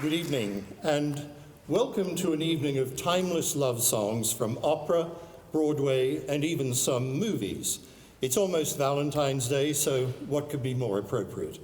Good evening, and welcome to an evening of timeless love songs from opera, Broadway, and even some movies. It's almost Valentine's Day, so what could be more appropriate?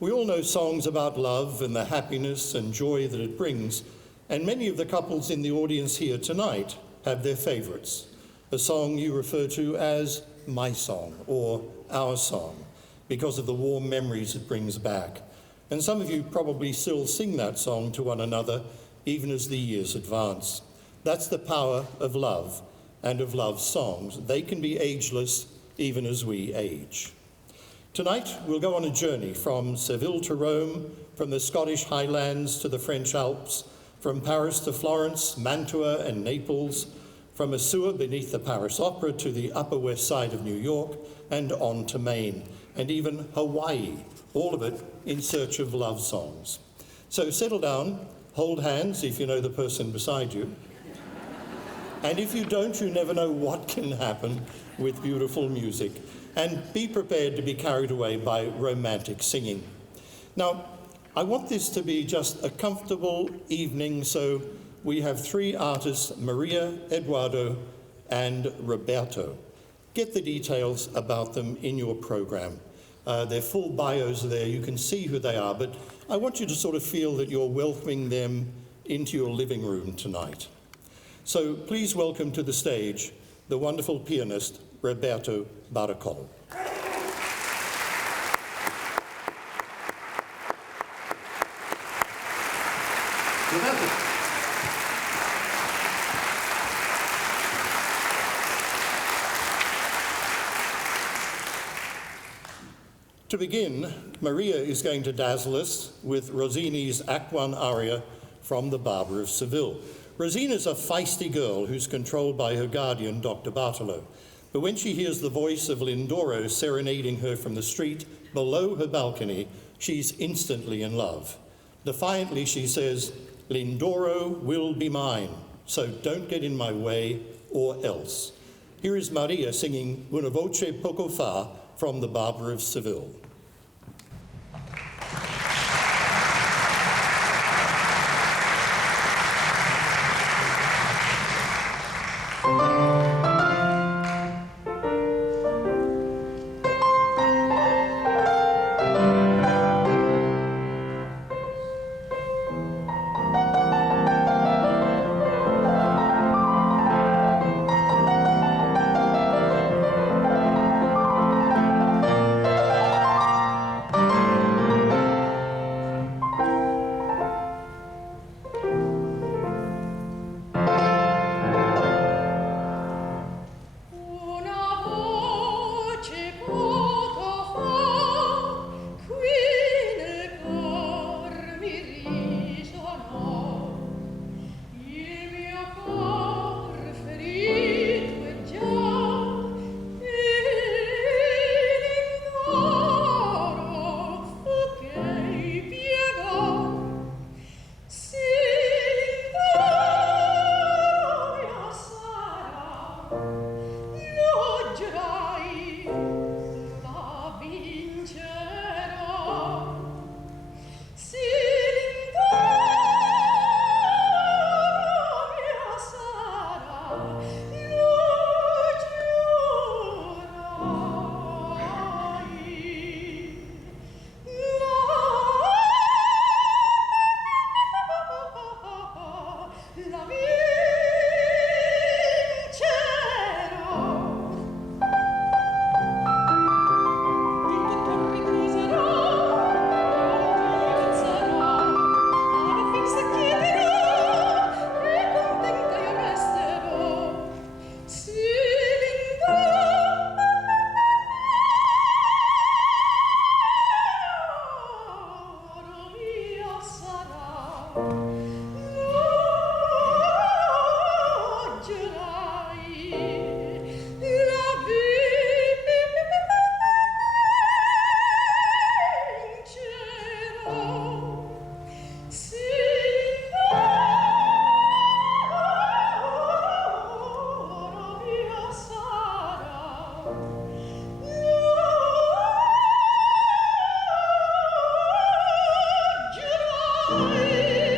We all know songs about love and the happiness and joy that it brings, and many of the couples in the audience here tonight have their favorites. A song you refer to as my song or our song, because of the warm memories it brings back. And some of you probably still sing that song to one another, even as the years advance. That's the power of love and of love songs. They can be ageless, even as we age. Tonight, we'll go on a journey from Seville to Rome, from the Scottish Highlands to the French Alps, from Paris to Florence, Mantua and Naples, from a sewer beneath the Paris Opera to the Upper West Side of New York, and on to Maine, and even Hawaii, all of it in search of love songs. So settle down, hold hands if you know the person beside you, and if you don't, you never know what can happen with beautiful music, and be prepared to be carried away by romantic singing. Now, I want this to be just a comfortable evening, so we have three artists, Maria, Eduardo, and Roberto. Get the details about them in your program. Their full bios are there, you can see who they are, but I want you to sort of feel that you're welcoming them into your living room tonight. So please welcome to the stage the wonderful pianist, Roberto Berrocal. To begin, Maria is going to dazzle us with Rossini's Act I aria from The Barber of Seville. Rosina's a feisty girl who's controlled by her guardian, Dr. Bartolo. But when she hears the voice of Lindoro serenading her from the street below her balcony, she's instantly in love. Defiantly, she says, "Lindoro will be mine, so don't get in my way or else." Here is Maria singing Una voce poco fa from The Barber of Seville. Joan.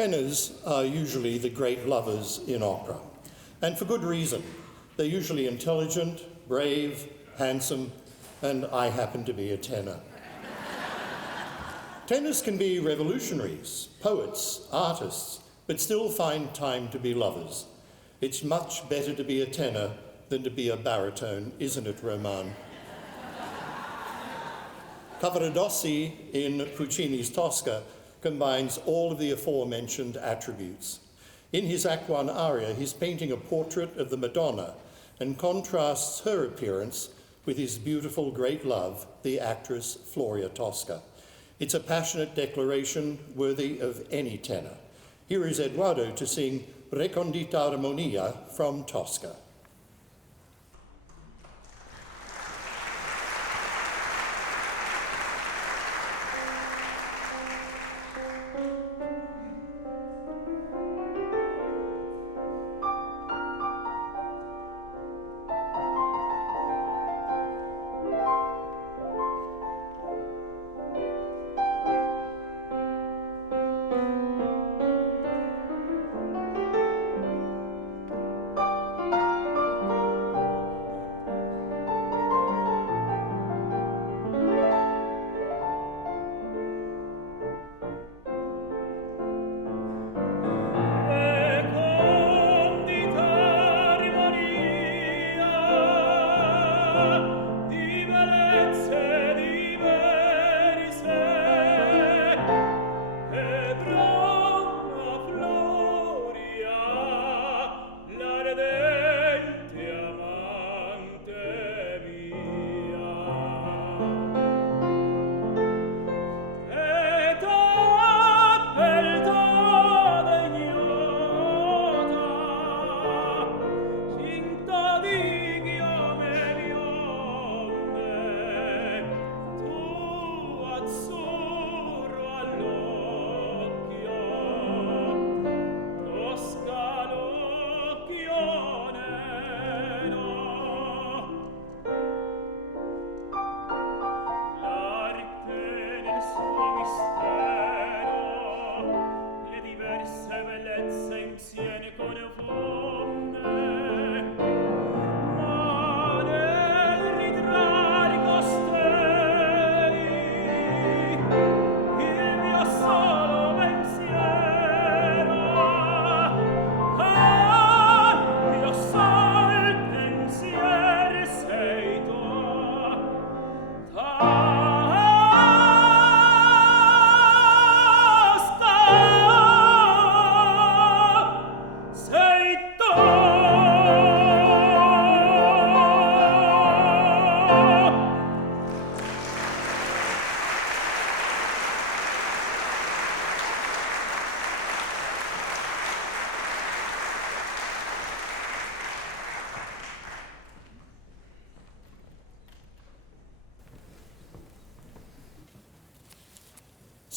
Tenors are usually the great lovers in opera, and for good reason. They're usually intelligent, brave, handsome, and I happen to be a tenor. Tenors can be revolutionaries, poets, artists, but still find time to be lovers. It's much better to be a tenor than to be a baritone, isn't it, Román? Cavaradossi in Puccini's Tosca combines all of the aforementioned attributes. In his Act 1 aria, he's painting a portrait of the Madonna and contrasts her appearance with his beautiful great love, the actress Floria Tosca. It's a passionate declaration worthy of any tenor. Here is Eduardo to sing Recondita Armonia from Tosca.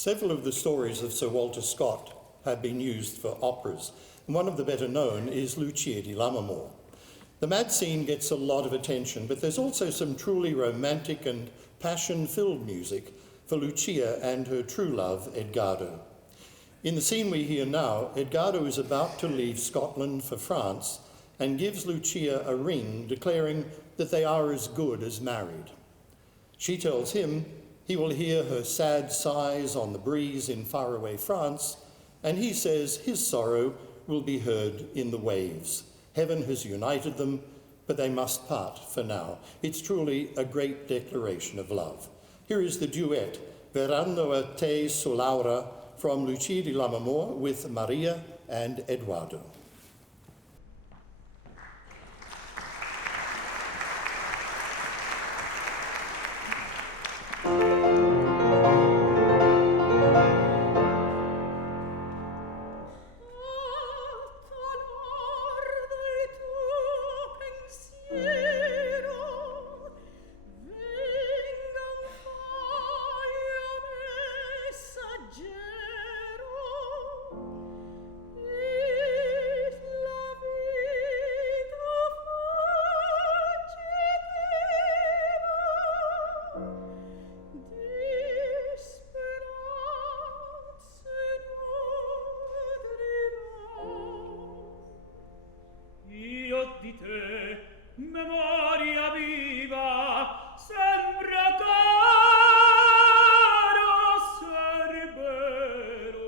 Several of the stories of Sir Walter Scott have been used for operas, and one of the better known is Lucia di Lammermoor. The mad scene gets a lot of attention, but there's also some truly romantic and passion-filled music for Lucia and her true love, Edgardo. In the scene we hear now, Edgardo is about to leave Scotland for France and gives Lucia a ring declaring that they are as good as married. She tells him he will hear her sad sighs on the breeze in faraway France, and he says his sorrow will be heard in the waves. Heaven has united them, but they must part for now. It's truly a great declaration of love. Here is the duet, Verando a te solaura, from Lucia di Lammermoor with Maria and Eduardo. Messaggero dirò di te, memoria viva, sembra caro Cerbero.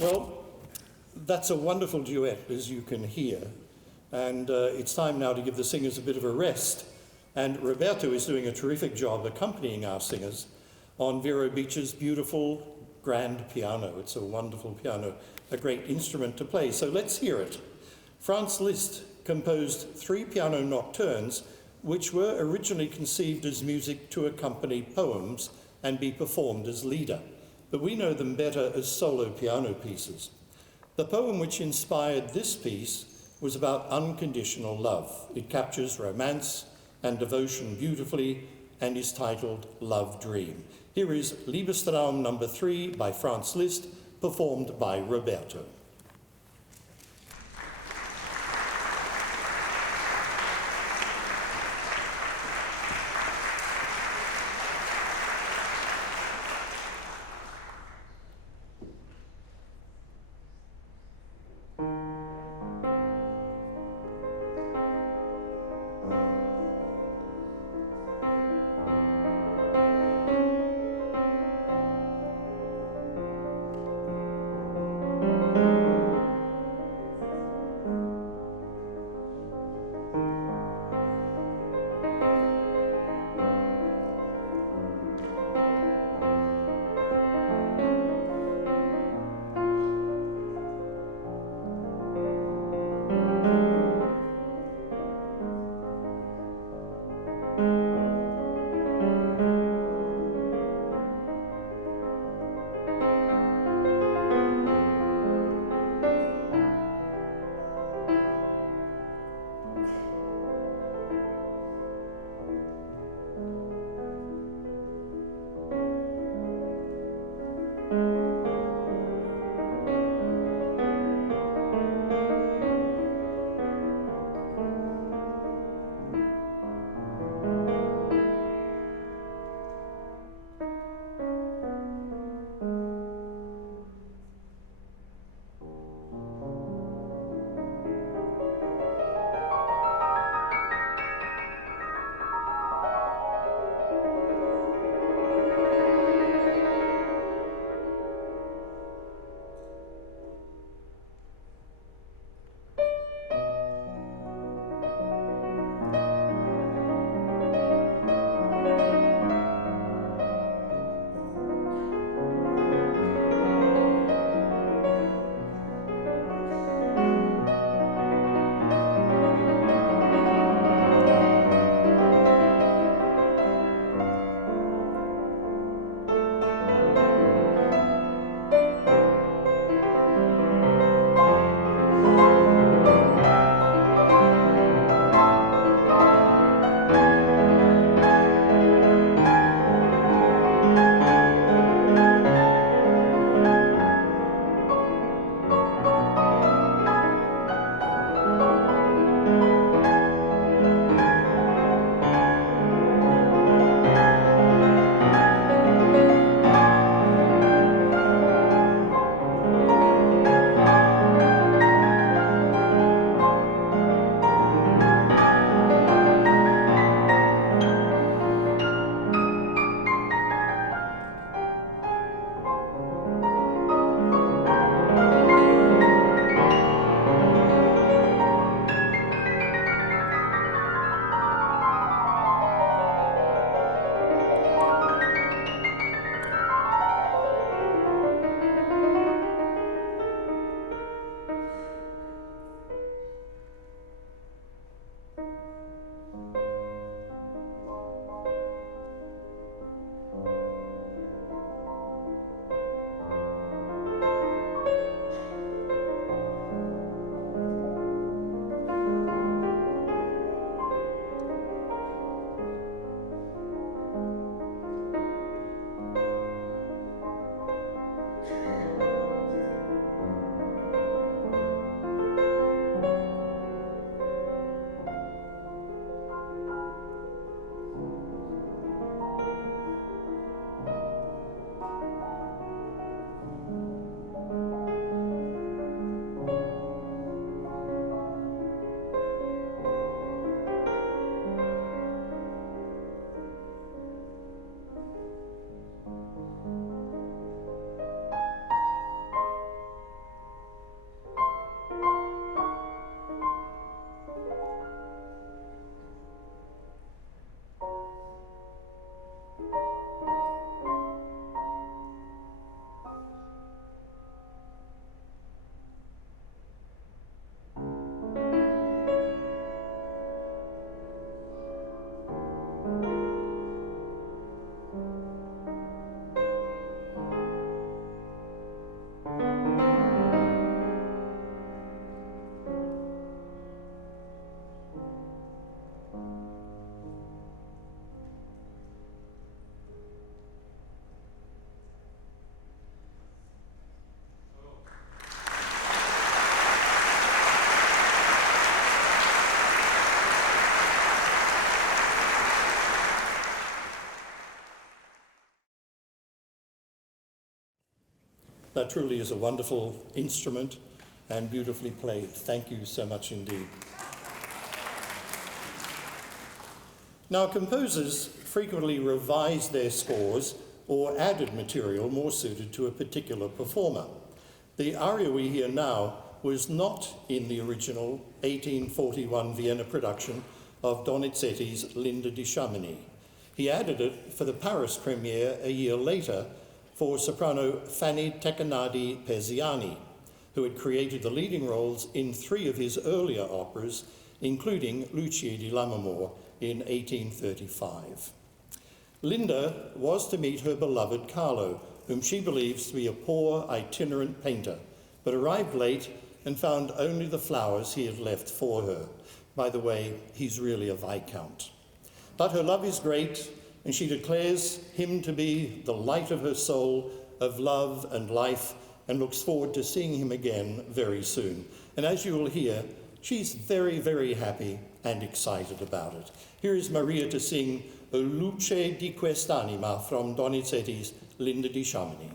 Well, that's a wonderful duet, as you can hear, and it's time now to give the singers a bit of a rest. And Roberto is doing a terrific job accompanying our singers on Vero Beach's beautiful grand piano. It's a wonderful piano, a great instrument to play, so let's hear it. Franz Liszt composed 3 piano nocturnes, which were originally conceived as music to accompany poems and be performed as lieder, but we know them better as solo piano pieces. The poem which inspired this piece was about unconditional love. It captures romance and devotion beautifully and is titled Love Dream. Here is Liebestraum number 3 by Franz Liszt, performed by Roberto. Thank you. That truly is a wonderful instrument and beautifully played. Thank you so much indeed. Now, composers frequently revise their scores or added material more suited to a particular performer. The aria we hear now was not in the original 1841 Vienna production of Donizetti's Linda di Chamonix. He added it for the Paris premiere a year later for soprano Fanny Tecanadi Persiani, who had created the leading roles in 3 of his earlier operas, including Lucia di Lammermoor in 1835. Linda was to meet her beloved Carlo, whom she believes to be a poor itinerant painter, but arrived late and found only the flowers he had left for her. By the way, he's really a viscount. But her love is great, and she declares him to be the light of her soul, of love and life, and looks forward to seeing him again very soon. And as you will hear, she's very, very happy and excited about it. Here is Maria to sing Luce di quest'anima from Donizetti's Linda di Chamonix.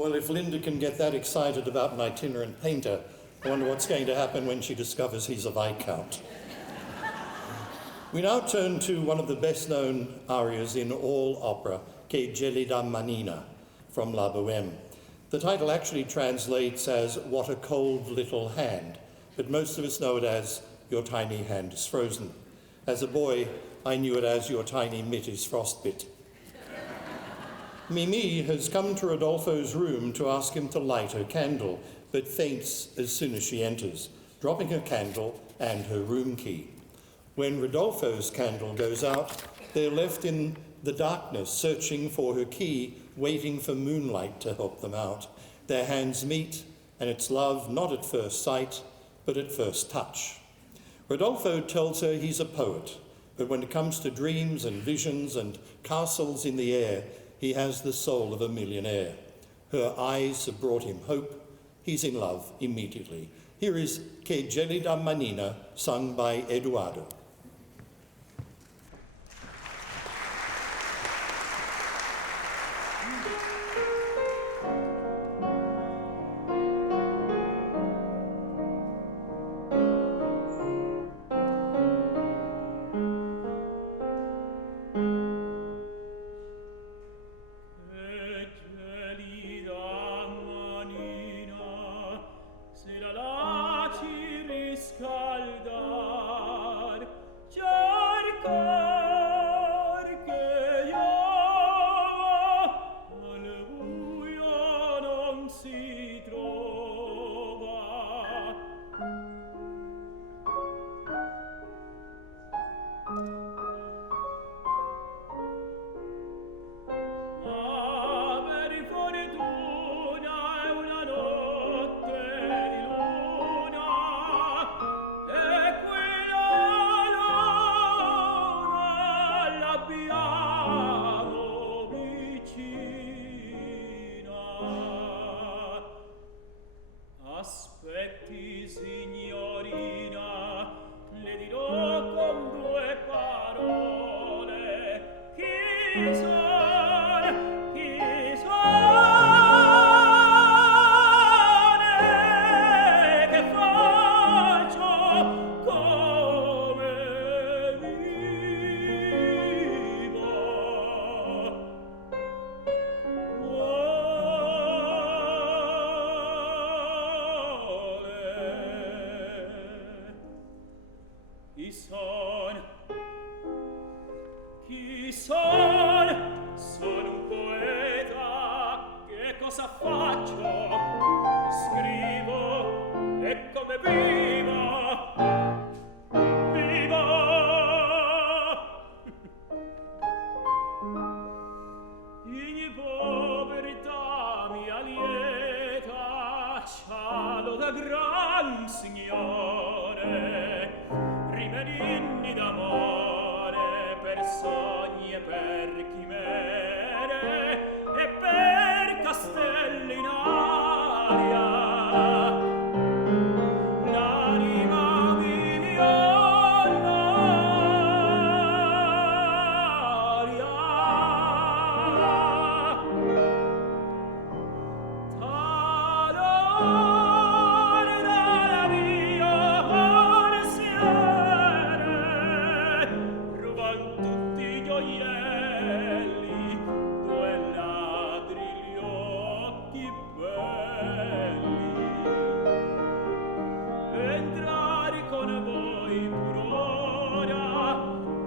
Well, if Linda can get that excited about an itinerant painter, I wonder what's going to happen when she discovers he's a Viscount. We now turn to one of the best-known arias in all opera, Che gelida manina, from La Bohème. The title actually translates as What a Cold Little Hand, but most of us know it as Your Tiny Hand is Frozen. As a boy, I knew it as Your Tiny Mitt is Frostbit. Mimi has come to Rodolfo's room to ask him to light her candle, but faints as soon as she enters, dropping her candle and her room key. When Rodolfo's candle goes out, they're left in the darkness, searching for her key, waiting for moonlight to help them out. Their hands meet, and it's love not at first sight, but at first touch. Rodolfo tells her he's a poet, but when it comes to dreams and visions and castles in the air, he has the soul of a millionaire. Her eyes have brought him hope. He's in love immediately. Here is Che gelida manina, sung by Eduardo. rimedini d'amore per sogni e per chimere e per castelli in aria. L'anima milionaria talore dalla mia pensiere ruban tutti i gioielli due ladri gli occhi belli entrare con voi pur ora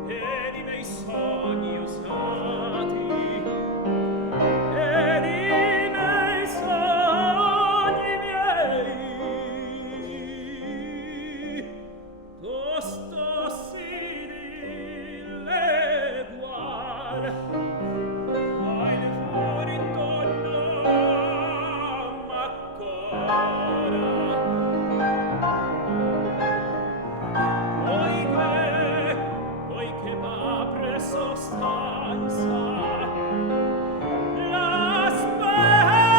ed i miei sogni usati ed i miei sogni miei tosto si dileguar ai fuori intorno m'ancora poiché va presso stanza la speranza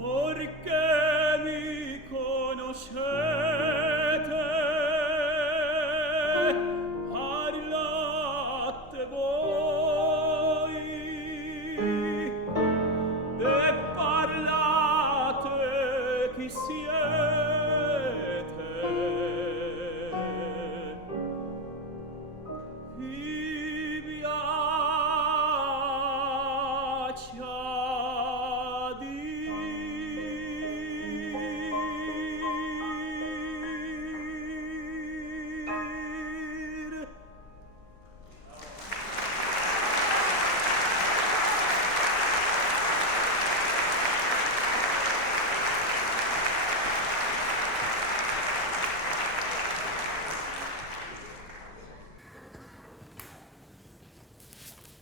orché mi conoscete parlate voi e parlate chi siete vi piace a dir.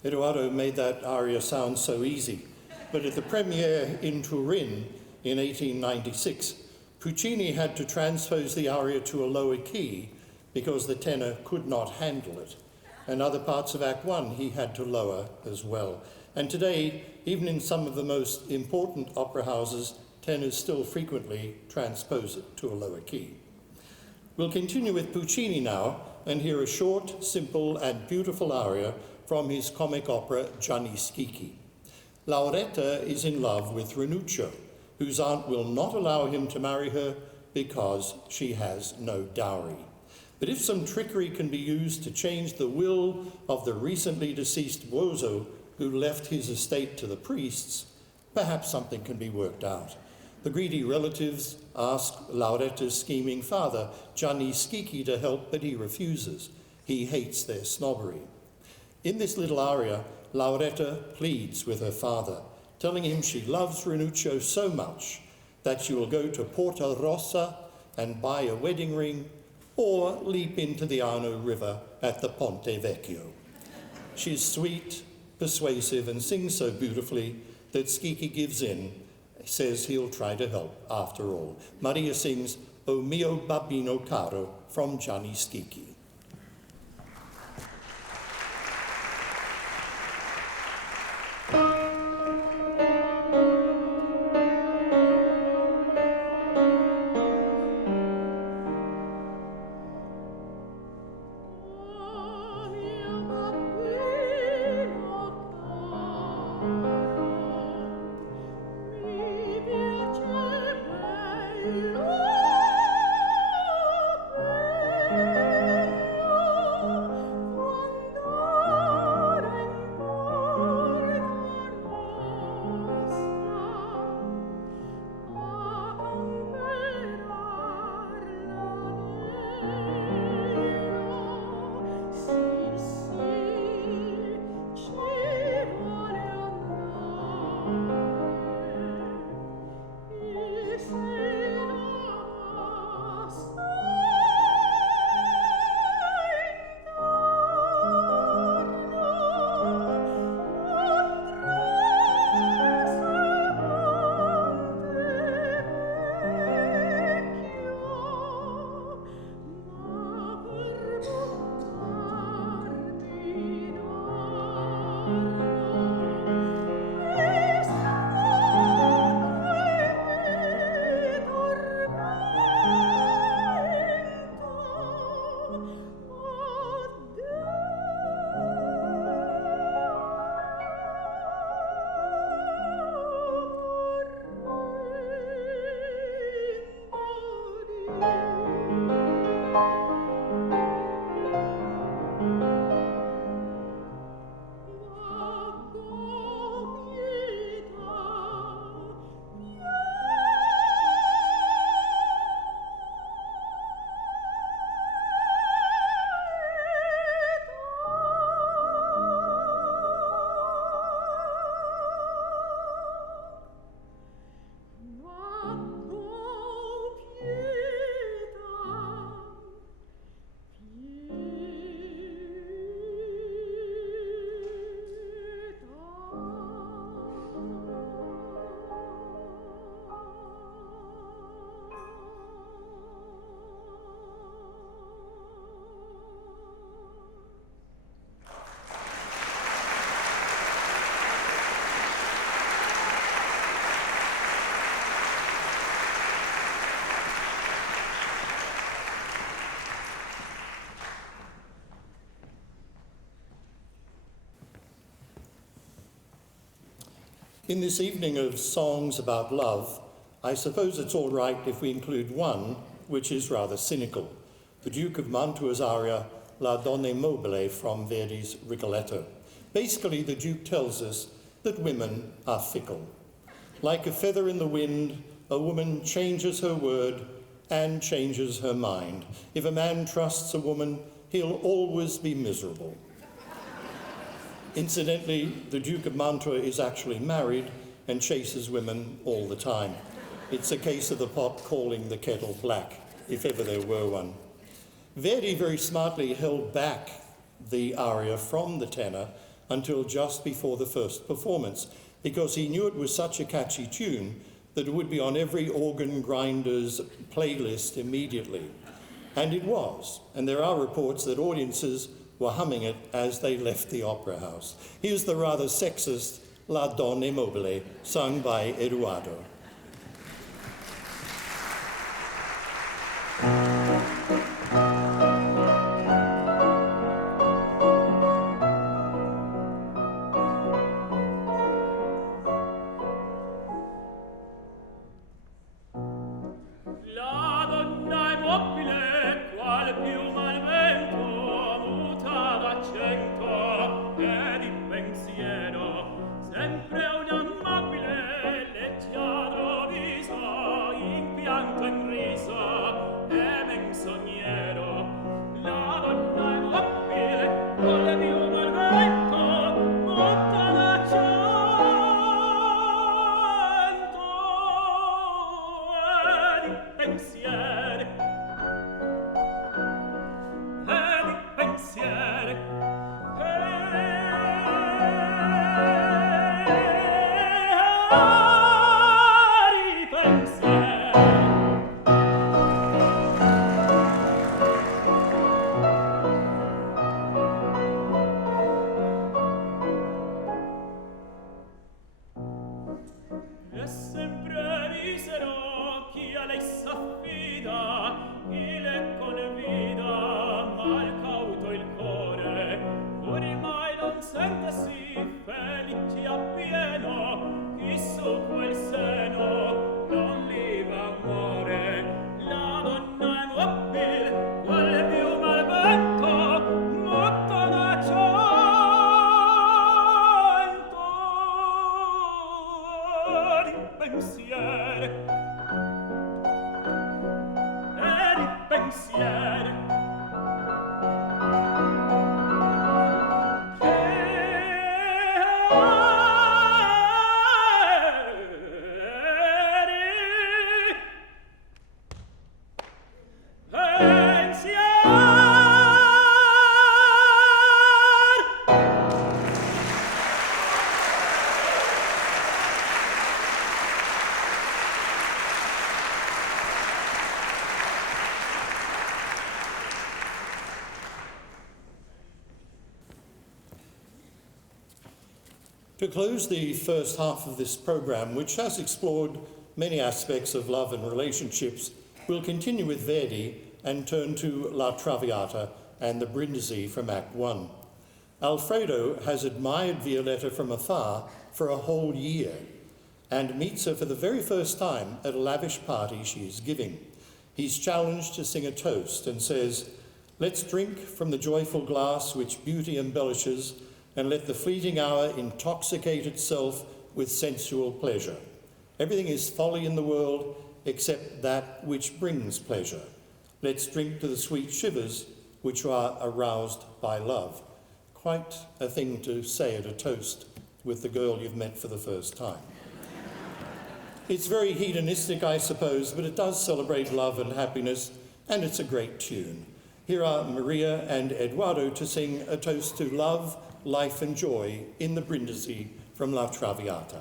Eduardo made that aria sound so easy, but at the premiere in Turin in 1896, Puccini had to transpose the aria to a lower key because the tenor could not handle it. And other parts of Act One he had to lower as well. And today, even in some of the most important opera houses, tenors still frequently transpose it to a lower key. We'll continue with Puccini now and hear a short, simple and beautiful aria from his comic opera Gianni Schicchi. Lauretta is in love with Ranuccio, whose aunt will not allow him to marry her because she has no dowry. But if some trickery can be used to change the will of the recently deceased Buoso, who left his estate to the priests, perhaps something can be worked out. The greedy relatives ask Lauretta's scheming father, Gianni Schicchi, to help, but he refuses. He hates their snobbery. In this little aria, Lauretta pleads with her father, telling him she loves Ranuccio so much that she will go to Porta Rossa and buy a wedding ring or leap into the Arno River at the Ponte Vecchio. She's sweet, persuasive, and sings so beautifully that Schicchi gives in, says he'll try to help after all. Maria sings O mio babbino caro from Gianni Schicchi. Bello In this evening of songs about love, I suppose it's all right if we include one which is rather cynical, the Duke of Mantua's aria La Donna Mobile from Verdi's Rigoletto. Basically, the Duke tells us that women are fickle. Like a feather in the wind, a woman changes her word and changes her mind. If a man trusts a woman, he'll always be miserable. Incidentally, the Duke of Mantua is actually married and chases women all the time. It's a case of the pot calling the kettle black, if ever there were one. Verdi very smartly held back the aria from the tenor until just before the first performance, because he knew it was such a catchy tune that it would be on every organ grinder's playlist immediately. And it was, and there are reports that audiences were humming it as they left the opera house. Here's the rather sexist La Donna Mobile, sung by Eduardo. To close the first half of this programme, which has explored many aspects of love and relationships, we'll continue with Verdi and turn to La Traviata and the Brindisi from Act 1. Alfredo has admired Violetta from afar for a whole year and meets her for the very first time at a lavish party she is giving. He's challenged to sing a toast and says, "Let's drink from the joyful glass which beauty embellishes, and let the fleeting hour intoxicate itself with sensual pleasure. Everything is folly in the world except that which brings pleasure. Let's drink to the sweet shivers which are aroused by love." Quite a thing to say at a toast with the girl you've met for the first time. It's very hedonistic, I suppose, but it does celebrate love and happiness, and it's a great tune. Here are Maria and Eduardo to sing a toast to love, life and joy in the Brindisi from La Traviata.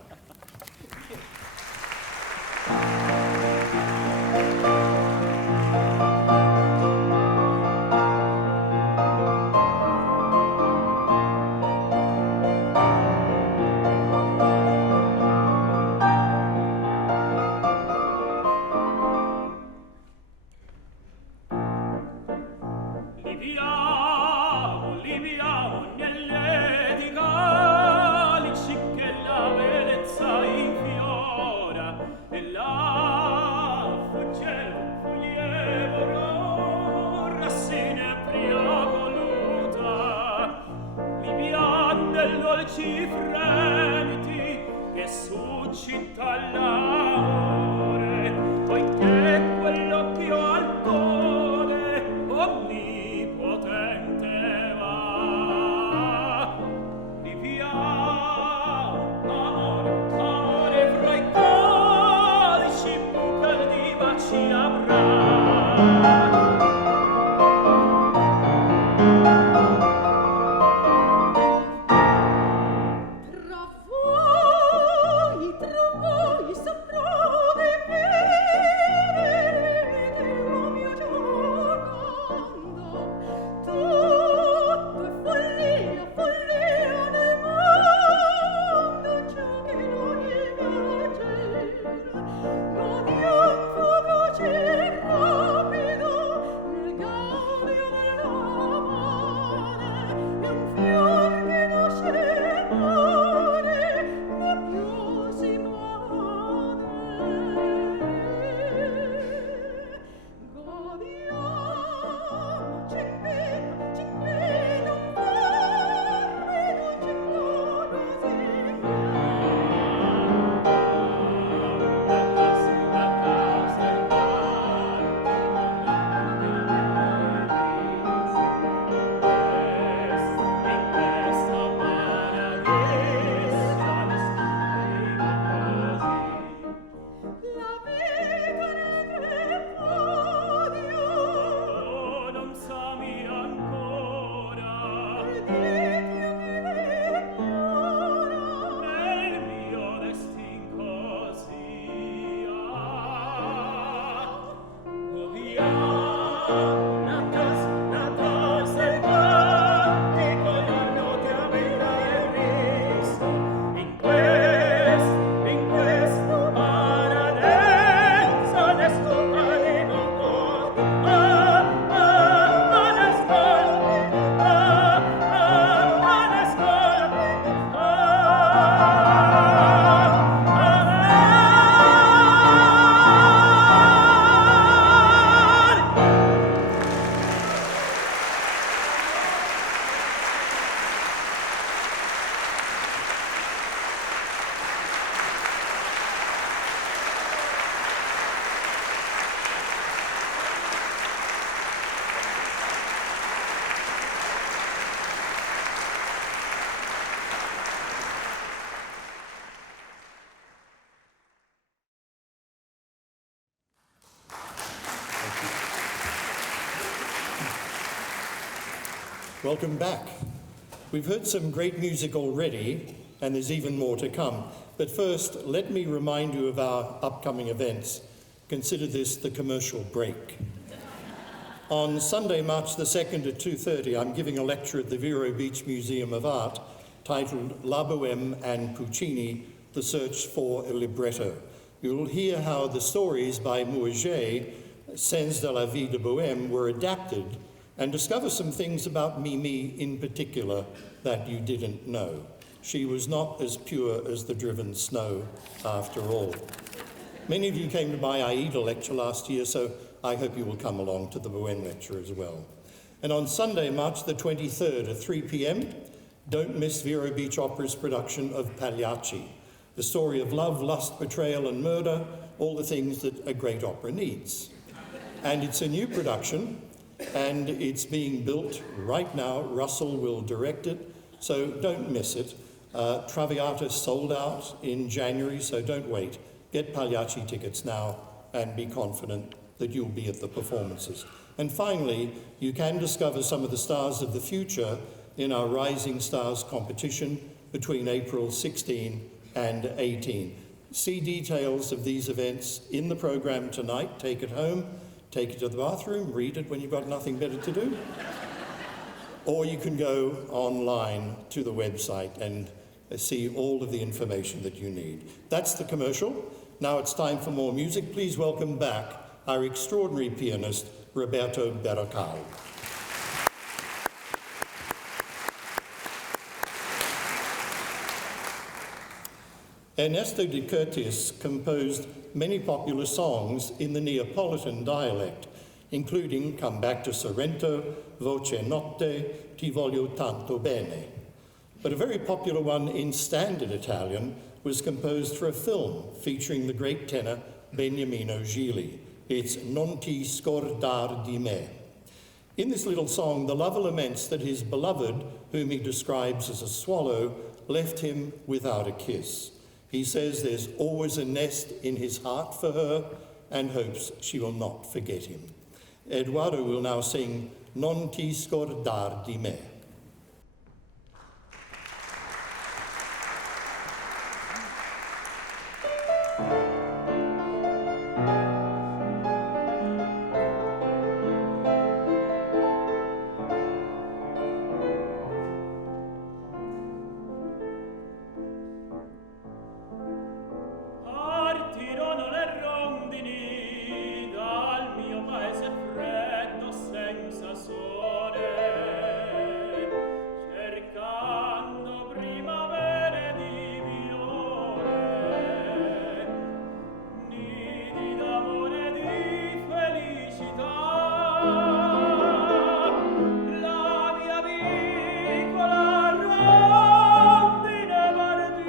Liviamo nelle di calici che la bellezza città l'amore, poiché quello che ho al cuore onnipotente va. Viviamo, amore fra i calici bucal di baci avrà. Tra voi saprò di vedere lo mio giocando. Tutto è follia, follia nel mondo, ciò che non niega cielo. Godiam fugace e rapido nel gaudio della mare, e un fior che nasce muore, ma più si muore. Godiamo, cinque, un farre, la vita nel podio, Non sami ancora Dio che demora, nel mio destin così Godiamo, natas e quanti con la notte a bella e riso in questo paradiso onesto animo Welcome back. We've heard some great music already, and there's even more to come. But first, let me remind you of our upcoming events. Consider this the commercial break. On Sunday, March the 2nd at 2:30, I'm giving a lecture at the Vero Beach Museum of Art titled La Bohème and Puccini, The Search for a Libretto. You'll hear how the stories by Murger, Scènes de la Vie de Bohème, were adapted and discover some things about Mimi in particular that you didn't know. She was not as pure as the driven snow after all. Many of you came to my Aida lecture last year, so I hope you will come along to the Bohème lecture as well. And on Sunday, March the 23rd at 3 p.m, don't miss Vero Beach Opera's production of Pagliacci, the story of love, lust, betrayal and murder, all the things that a great opera needs. And it's a new production, and it's being built right now. Russell will direct it, so don't miss it. Traviata sold out in January, so don't wait. Get Pagliacci tickets now and be confident that you'll be at the performances. And finally, you can discover some of the stars of the future in our Rising Stars competition between April 16 and 18. See details of these events in the program tonight. Take it home. Take it to the bathroom, read it when you've got nothing better to do. Or you can go online to the website and see all of the information that you need. That's the commercial. Now it's time for more music. Please welcome back our extraordinary pianist, Roberto Berrocal. Ernesto de Curtis composed many popular songs in the Neapolitan dialect, including Come Back to Sorrento, Voce Notte, Ti Voglio Tanto Bene. But a very popular one in standard Italian was composed for a film featuring the great tenor Beniamino Gigli. It's Non ti scordar di me. In this little song, the lover laments that his beloved, whom he describes as a swallow, left him without a kiss. He says there's always a nest in his heart for her and hopes she will not forget him. Eduardo will now sing Non ti scordar di me. Partirono le rondini dal mio paese freddo senza sole, cercando primavere di viole, nidi d'amore e di felicità. La mia piccola rondine partì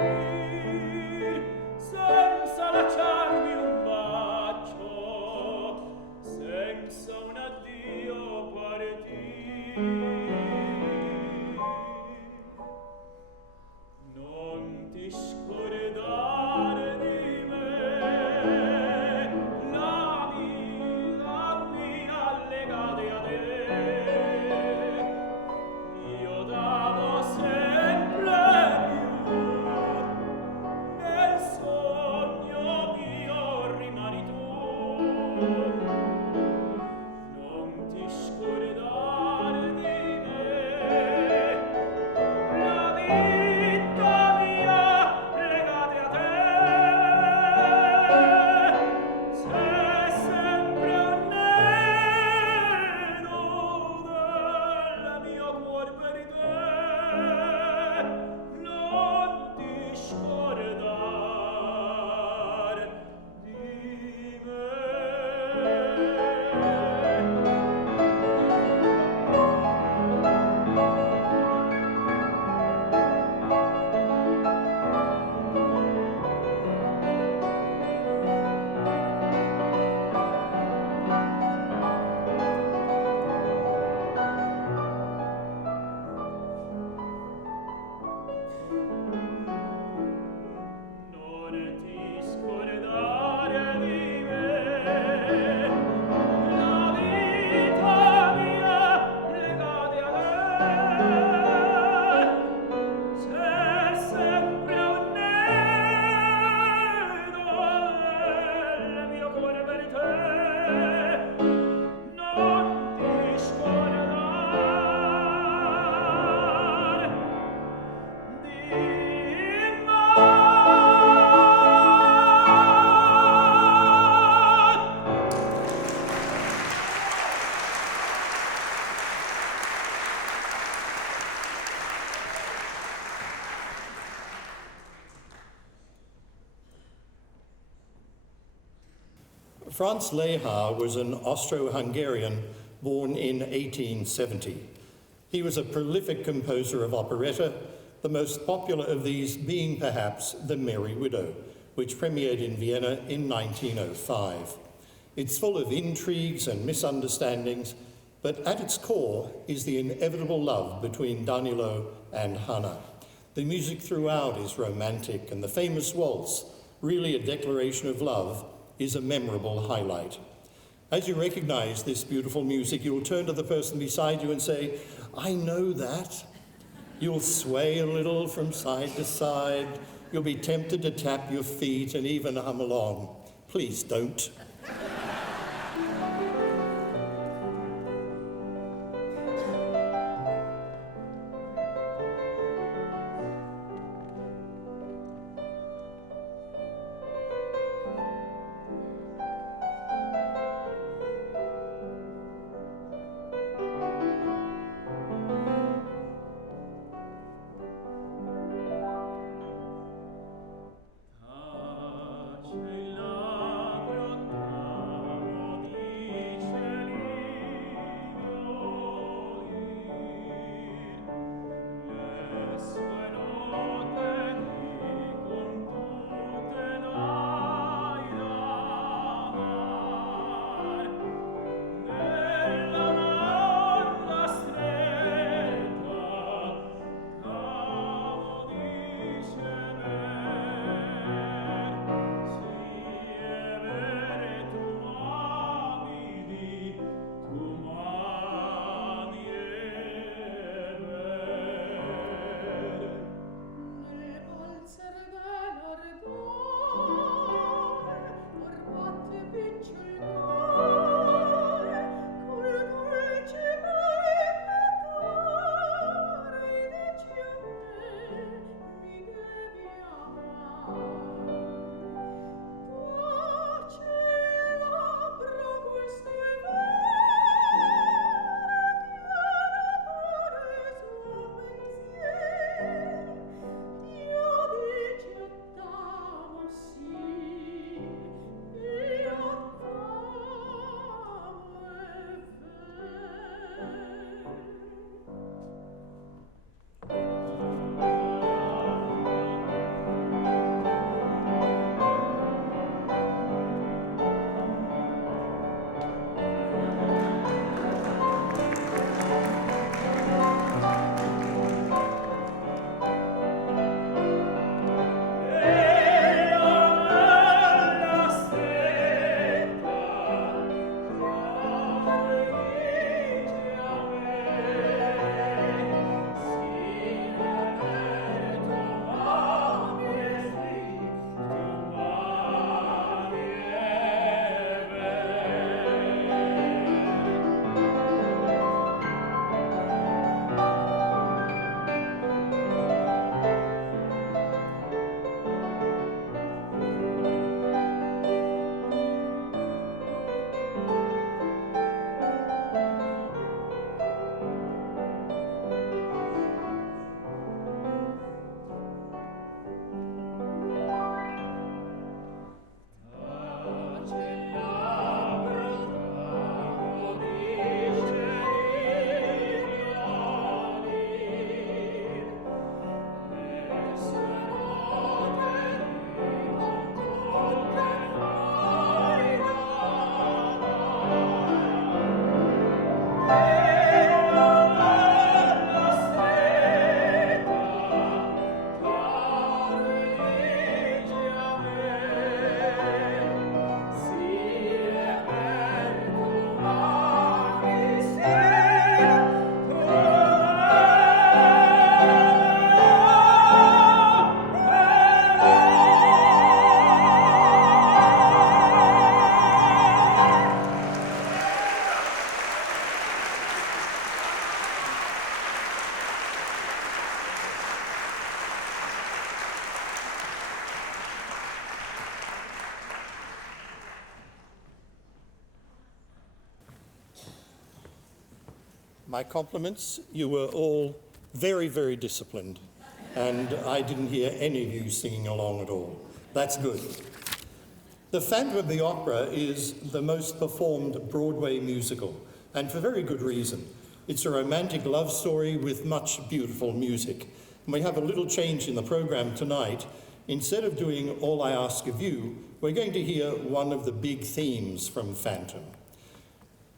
senza lasciarmi un bacio, senza un addio partì. Non ti scordare di me, la vita mia legate a te. Io t'amo sempre più, nel sogno mio rimani tu. Non ti scordare di me, la vita mia legate a te. Sei sempre un nero del mio cuor per te. Non ti scordare di me. Non ti scordare di me, la vita mia legate a te. Sei sempre un nido del mio cuore per te. Non ti scordare di me. Franz Lehár was an Austro-Hungarian born in 1870. He was a prolific composer of operetta, the most popular of these being perhaps The Merry Widow, which premiered in Vienna in 1905. It's full of intrigues and misunderstandings, but at its core is the inevitable love between Danilo and Hanna. The music throughout is romantic, and the famous waltz, really a declaration of love, is a memorable highlight. As you recognize this beautiful music, you'll turn to the person beside you and say, "I know that." You'll sway a little from side to side. You'll be tempted to tap your feet and even hum along. Please don't. Tace il labbro My compliments. You were all very, very disciplined, and I didn't hear any of you singing along at all. That's good. The Phantom of the Opera is the most performed Broadway musical, and for very good reason. It's a romantic love story with much beautiful music. And we have a little change in the program tonight. Instead of doing All I Ask of You, we're going to hear one of the big themes from Phantom.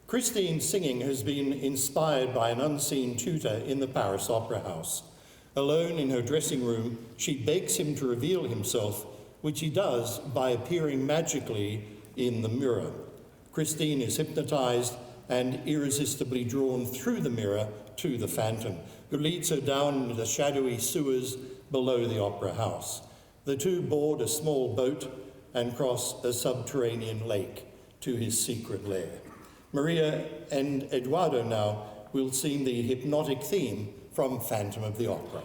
Christine's singing has been inspired by an unseen tutor in the Paris Opera House. Alone in her dressing room, she begs him to reveal himself, which he does by appearing magically in the mirror. Christine is hypnotized and irresistibly drawn through the mirror to the Phantom, who leads her down into the shadowy sewers below the opera house. The two board a small boat and cross a subterranean lake to his secret lair. Maria and Eduardo now will sing the hypnotic theme from Phantom of the Opera.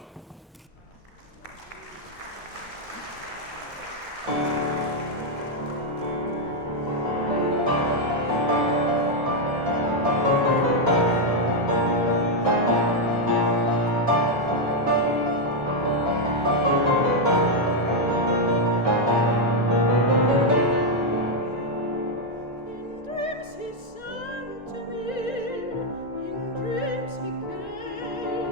In dreams he sang to me, in dreams he came,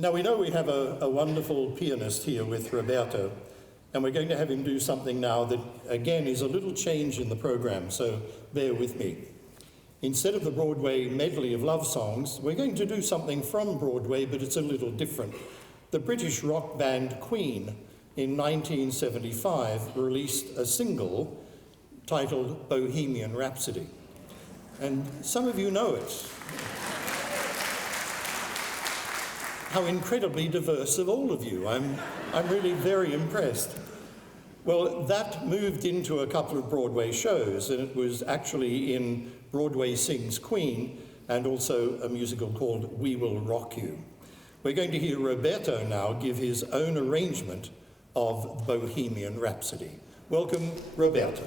Now, we know we have a wonderful pianist here with Roberto, and we're going to have him do something now that, again, is a little change in the program, so bear with me. Instead of the Broadway medley of love songs, we're going to do something from Broadway, but it's a little different. The British rock band Queen, in 1975, released a single titled Bohemian Rhapsody. And some of you know it. How incredibly diverse of all of you. I'm really very impressed. Well, that moved into a couple of Broadway shows, and it was actually in Broadway Sings Queen and also a musical called We Will Rock You. We're going to hear Roberto now give his own arrangement of Bohemian Rhapsody. Welcome, Roberto.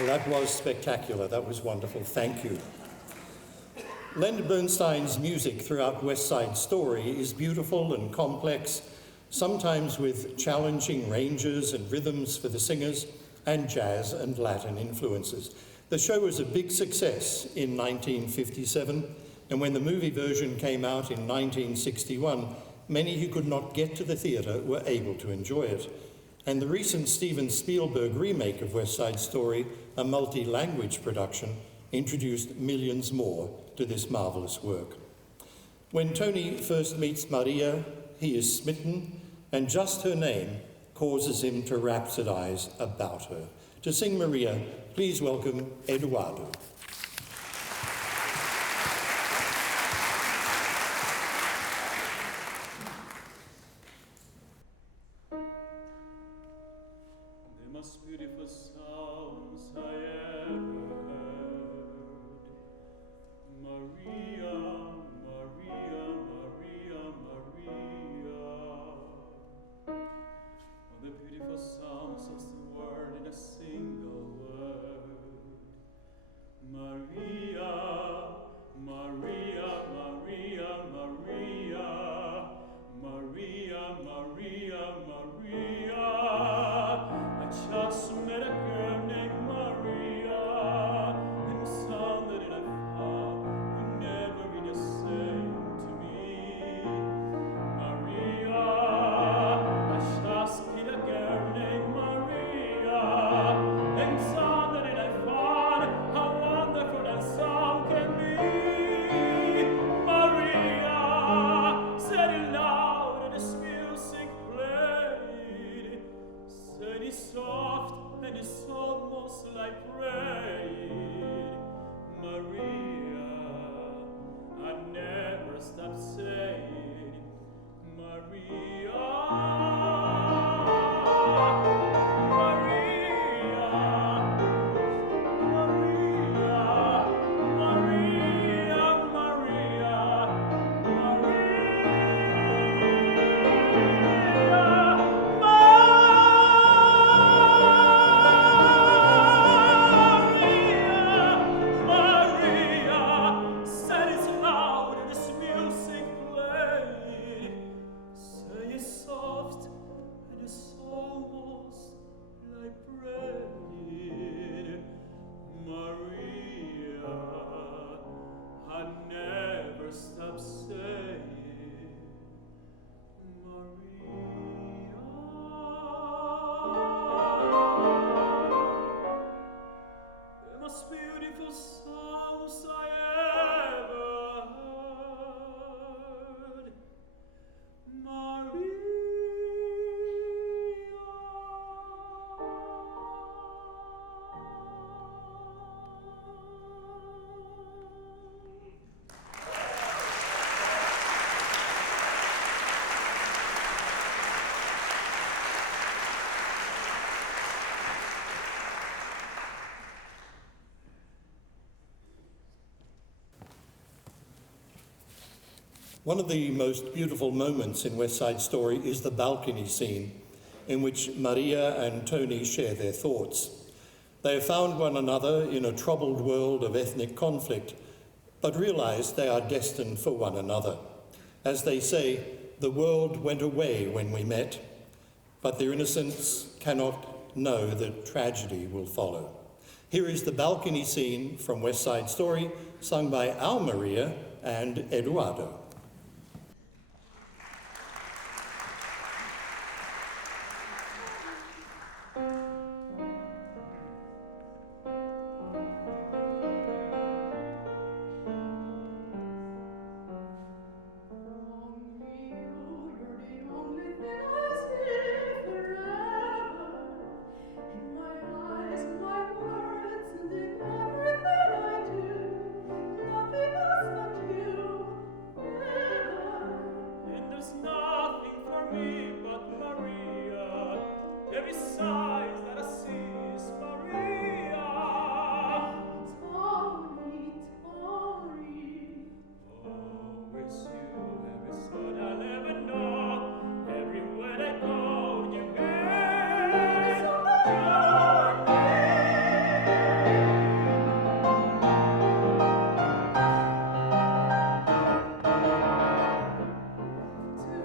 Well, that was spectacular. That was wonderful. Thank you. Leonard Bernstein's music throughout West Side Story is beautiful and complex, sometimes with challenging ranges and rhythms for the singers, and jazz and Latin influences. The show was a big success in 1957, and when the movie version came out in 1961, many who could not get to the theatre were able to enjoy it. And the recent Steven Spielberg remake of West Side Story, a multi-language production, introduced millions more to this marvellous work. When Tony first meets Maria, he is smitten, and just her name causes him to rhapsodize about her. To sing Maria, please welcome Eduardo. The most beautiful sounds I ever heard. Maria, Maria, Maria, Maria. Oh, the beautiful sounds of the word in a single word. Maria, Maria, Maria, Maria. Maria, Maria, Maria. I just met a girl named Maria, and sounded in a thought would never be the same to me. Maria, I just met a girl named Maria, and sounded in a thought how wonderful that song can be. Maria, said it loud and this music played, said it soft and it's almost like praying. Maria, I never stop saying, Maria, Maria, Maria, Maria, Maria, said it's loud and this music played, say it's soft and it's almost like praying. Maria, I never stop saying, Maria. The most beautiful sounds I ever heard. Maria. One of the most beautiful moments in West Side Story is the balcony scene, in which Maria and Tony share their thoughts. They have found one another in a troubled world of ethnic conflict, but realize they are destined for one another. As they say, the world went away when we met, but their innocence cannot know that tragedy will follow. Here is the balcony scene from West Side Story, sung by our Maria and Eduardo.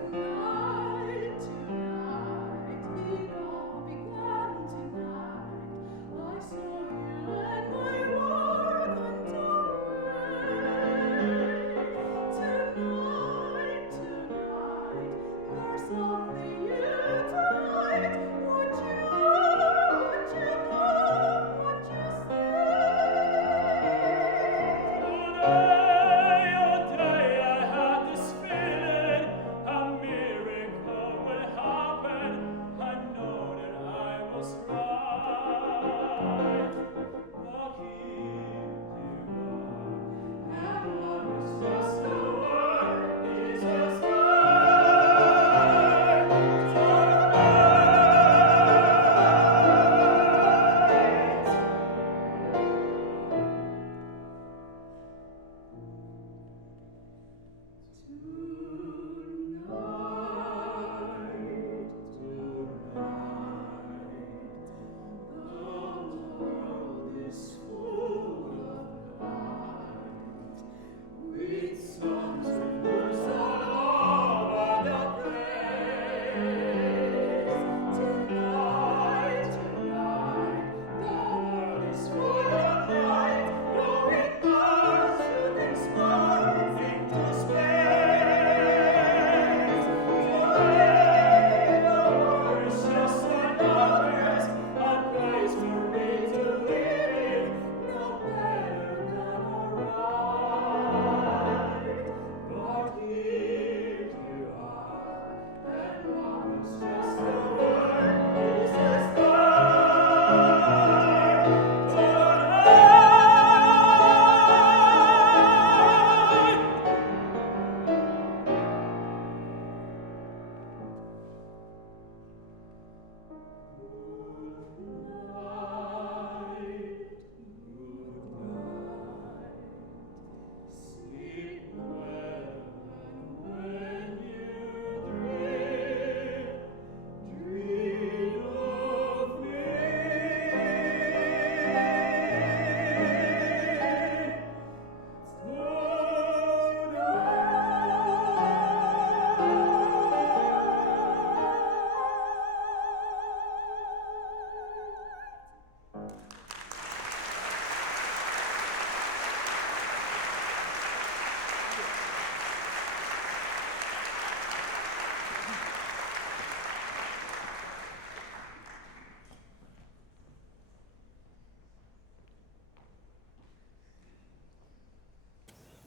Tonight, it all began.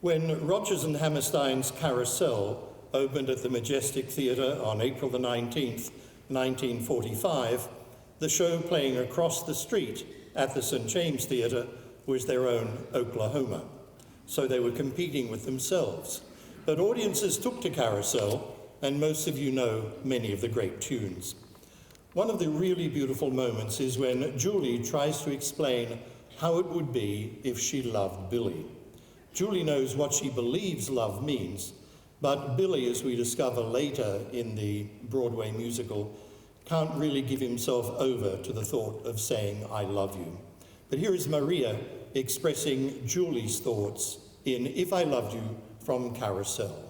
When Rodgers and Hammerstein's Carousel opened at the Majestic Theatre on April the 19th, 1945, the show playing across the street at the St. James Theatre was their own Oklahoma. So they were competing with themselves. But audiences took to Carousel, and most of you know many of the great tunes. One of the really beautiful moments is when Julie tries to explain how it would be if she loved Billy. Julie knows what she believes love means, but Billy, as we discover later in the Broadway musical, can't really give himself over to the thought of saying, I love you. But here is Maria expressing Julie's thoughts in If I Loved You from Carousel.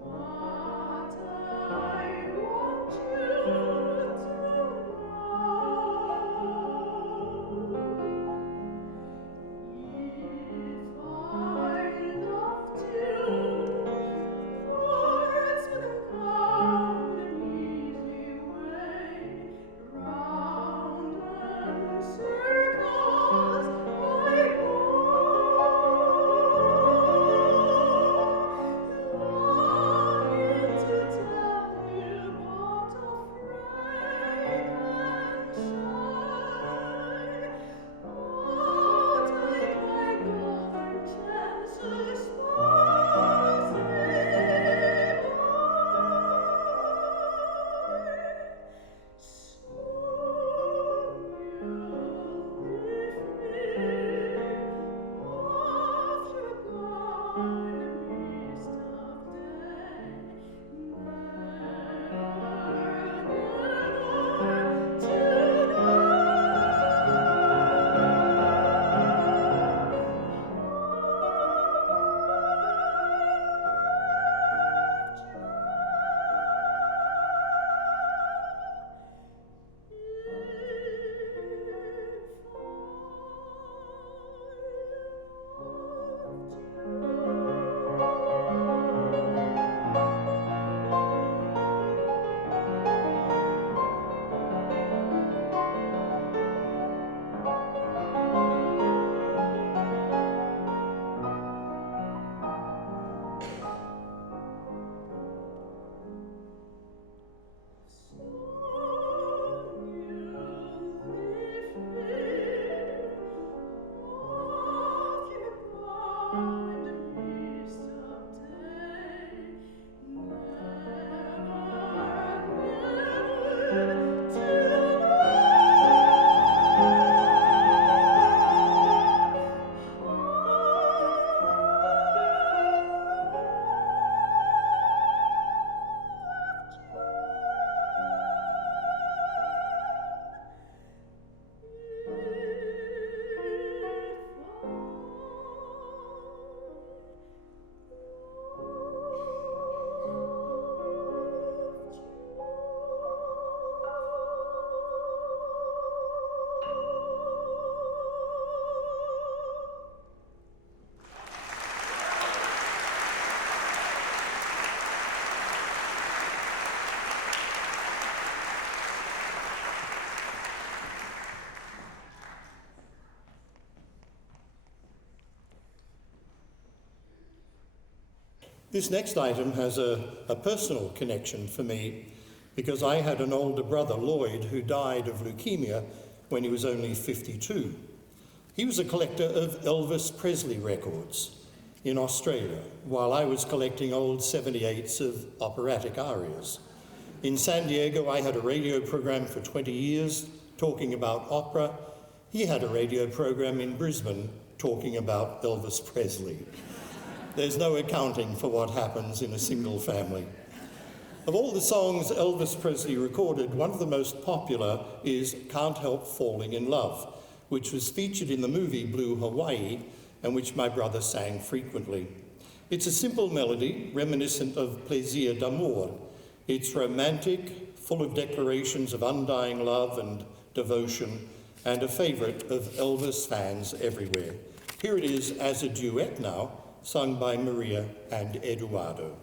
What I want This next item has a personal connection for me because I had an older brother, Lloyd, who died of leukemia when he was only 52. He was a collector of Elvis Presley records in Australia, while I was collecting old 78s of operatic arias. In San Diego, I had a radio program for 20 years talking about opera. He had a radio program in Brisbane talking about Elvis Presley. There's no accounting for what happens in a single family. Of all the songs Elvis Presley recorded, one of the most popular is Can't Help Falling in Love, which was featured in the movie Blue Hawaii and which my brother sang frequently. It's a simple melody reminiscent of Plaisir d'amour. It's romantic, full of declarations of undying love and devotion, and a favourite of Elvis fans everywhere. Here it is as a duet now, sung by Maria and Eduardo.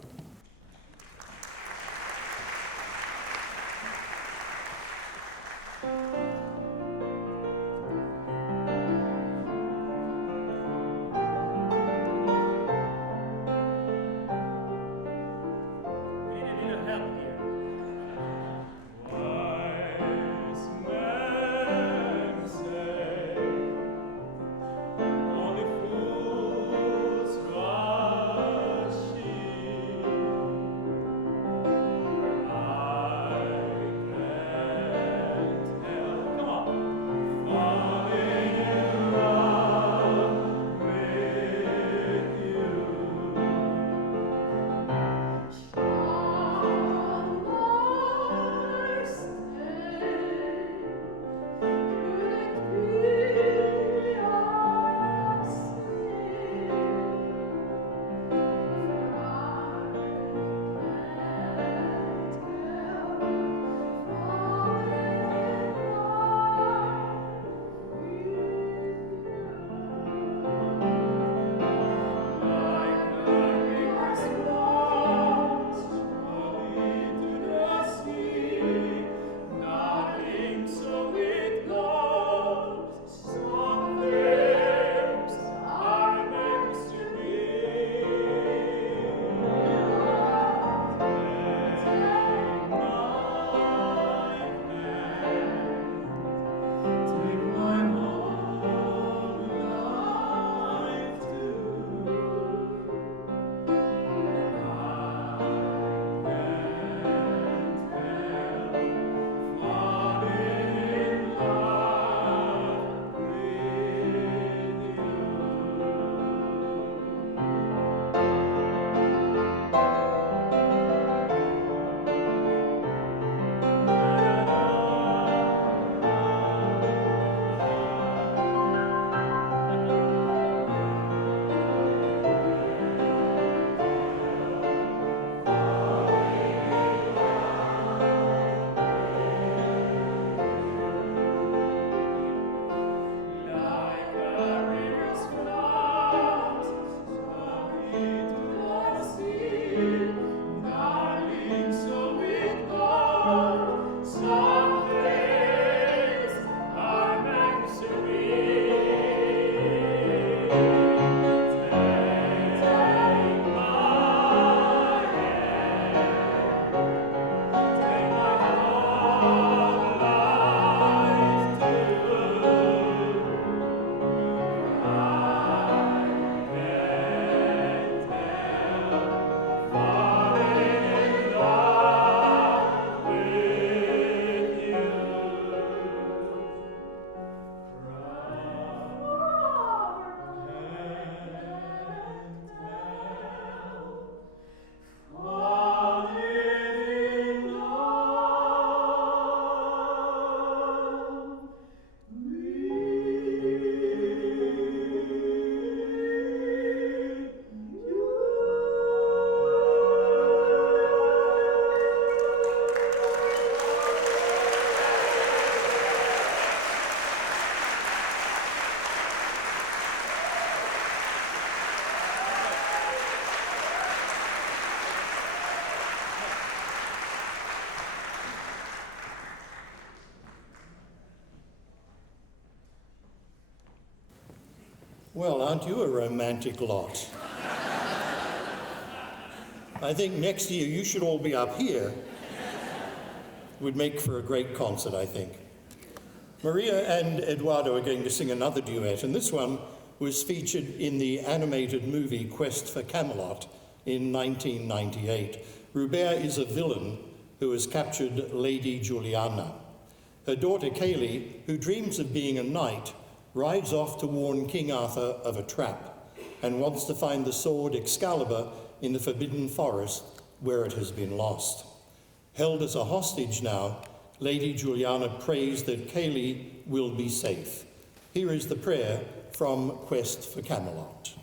Well, aren't you a romantic lot? I think next year you should all be up here. Would make for a great concert, I think. Maria and Eduardo are going to sing another duet, and this one was featured in the animated movie Quest for Camelot in 1998. Robert is a villain who has captured Lady Juliana. Her daughter Kaylee, who dreams of being a knight, rides off to warn King Arthur of a trap and wants to find the sword Excalibur in the Forbidden Forest where it has been lost. Held as a hostage now, Lady Juliana prays that Kaylee will be safe. Here is the prayer from Quest for Camelot.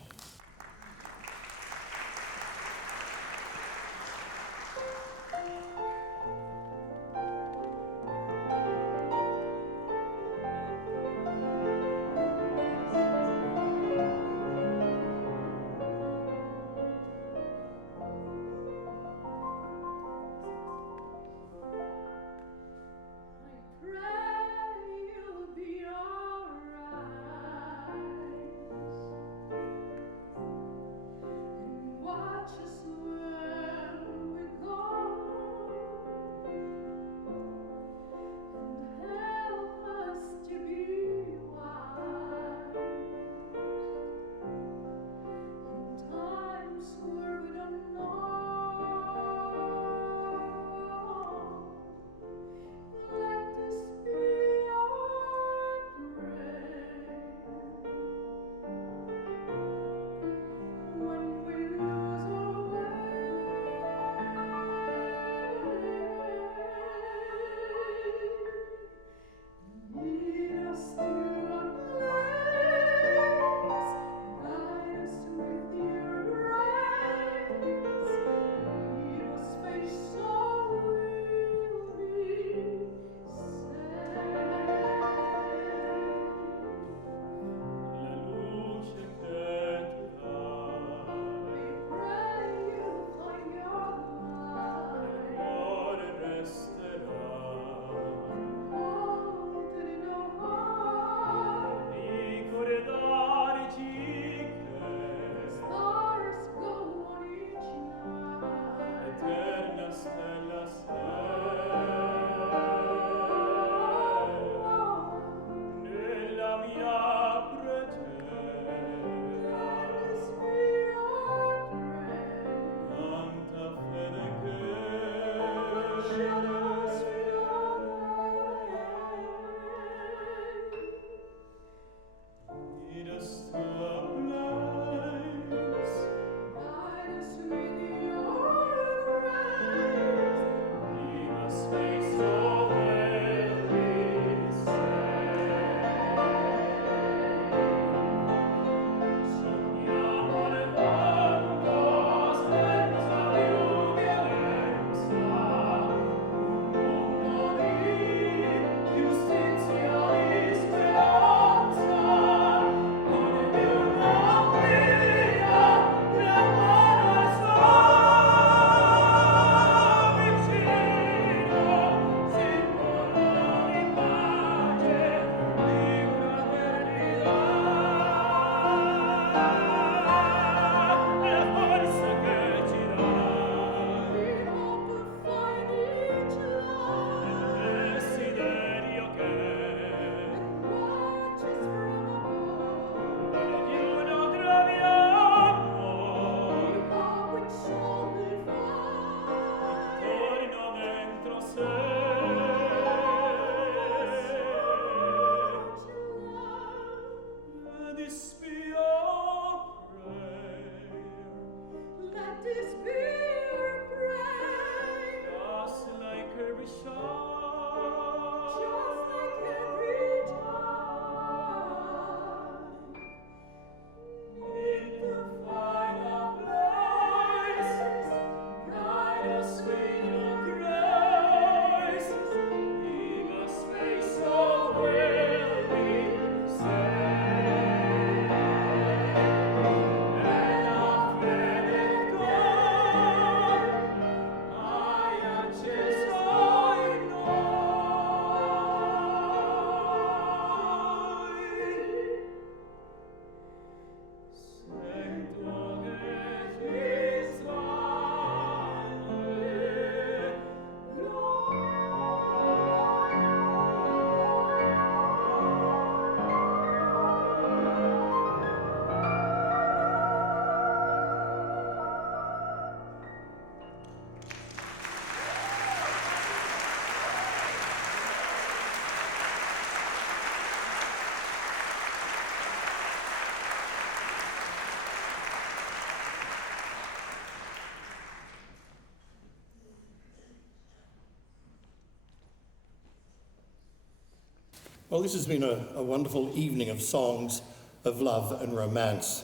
Well, this has been a wonderful evening of songs of love and romance,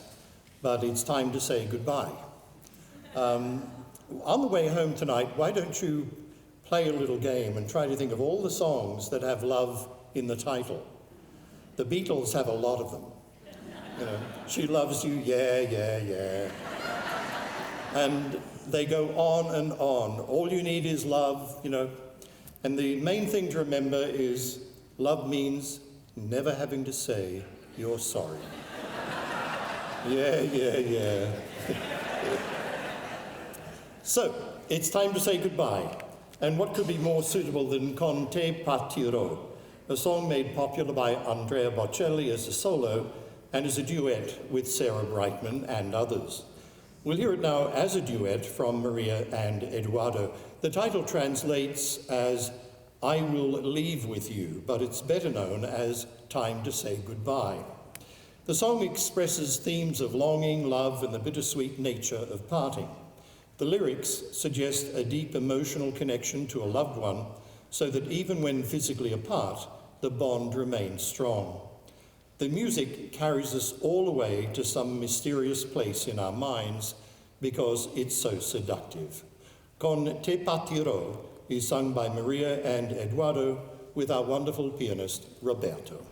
but it's time to say goodbye. On the way home tonight, why don't you play a little game and try to think of all the songs that have love in the title? The Beatles have a lot of them. You know, She Loves You, yeah, yeah, yeah. And they go on and on. All you need is love, you know. And the main thing to remember is love means never having to say you're sorry. Yeah, yeah, yeah. So, it's time to say goodbye. And what could be more suitable than Con te partirò, a song made popular by Andrea Bocelli as a solo and as a duet with Sarah Brightman and others. We'll hear it now as a duet from Maria and Eduardo. The title translates as I Will Leave With You, but it's better known as Time to Say Goodbye. The song expresses themes of longing, love, and the bittersweet nature of parting. The lyrics suggest a deep emotional connection to a loved one, so that even when physically apart, the bond remains strong. The music carries us all away to some mysterious place in our minds because it's so seductive. Con te partirò is sung by Maria and Eduardo with our wonderful pianist, Roberto.